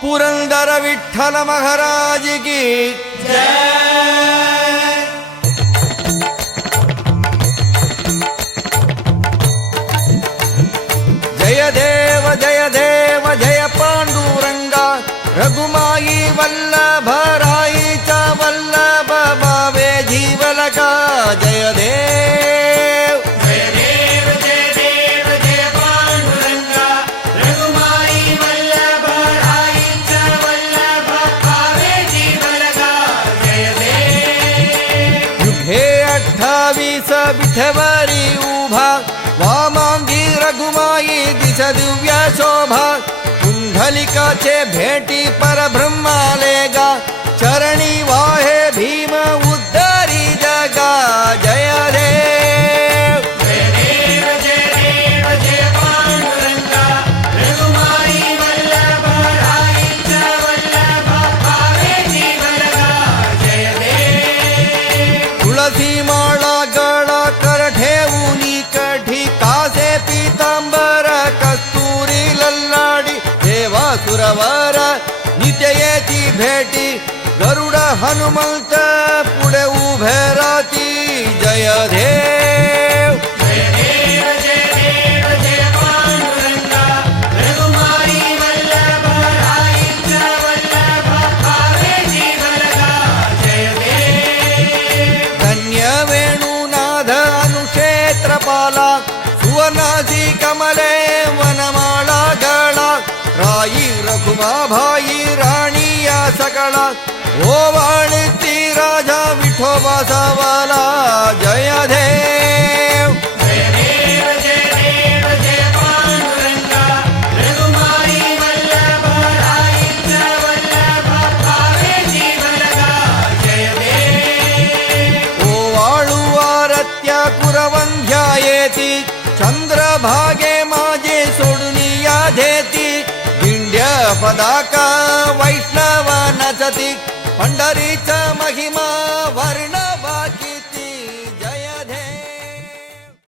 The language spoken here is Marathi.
पुरंदर विठ्ठल महाराज की जय। जय देव जय देव जय पांडुरंगा रघुमाई वल्लभ राईचा वल्लभ भावे जीवलका जय देव। जय देव जय देव जय पांडुरंगा रघुमाई वल्लभ राईचा वल्लभ भावे जीवलका जय देव। युगे 28 विठवरी उभा वामांगी रघुमाई दिस दिव्य शोभा कुंडलिकाचे भेटी परब्रह्मालेगा चरणी वाहे भीम उद्धारी जगा जय देव। जय देव जय देव जय पांडुरंगा रघुमाई वल्लभ राईचा वल्लभ भावे जीवलका जय देव। तुळसी माळा गळा कर ठेवूनी कठी कासे पीतांबर कस्तुरी लल्लाडी देवा सुरवर नित्य येती भेटी गरुड हनुमंत पुढे उभे राहती जय देव। जय देव जय देव जय पांडुरंगा रघुमाई वल्लभ राईचा वल्लभ भावे जीवलका जय देव। धन्य वेणुनाथ अनुक्षेत्रपाला सुवर्णासी कमले वनमाळा गळा राई रघुमा भाई राणी या सकळा ओवाळती राजा विठोबा सावाला जय देव। जय देव जय देव जय पांडुरंगा रघुमाई वल्लभ राईचा वल्लभ भावे जीवलका जय देव। ओवाळू आरत्या कुरवंध्या येती चंद्रभागे माझे सोडून या धेती दिंड्य पदाका वैष्णव नचती पंढरीचा महिमा वर्ण